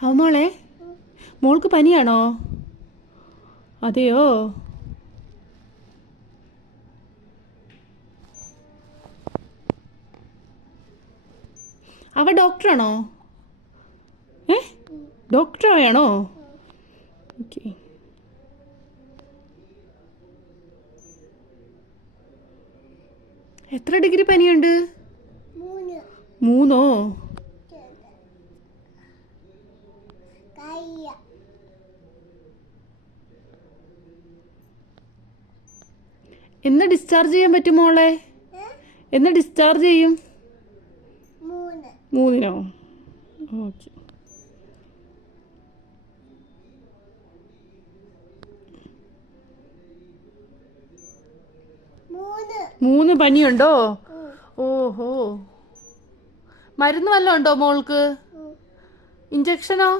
മോളെ, മോൾക്ക് പനിയാണോ? അതെയോ? അവ ഡോക്ടറാണോ? ഡോക്ടറാണോ? ഓക്കെ. എത്ര ഡിഗ്രി പനിയുണ്ട്? 3. എന്ന് ഡിസ്ചാർജ് ചെയ്യാൻ പറ്റും മോളെ? എന്ന് ഡിസ്ചാർജ് ചെയ്യും? 3. ഓക്കെ. 3 പനിയുണ്ടോ? ഓഹോ. മരുന്ന് വല്ലതും ഉണ്ടോ മോൾക്ക്? ഇഞ്ചക്ഷനോ?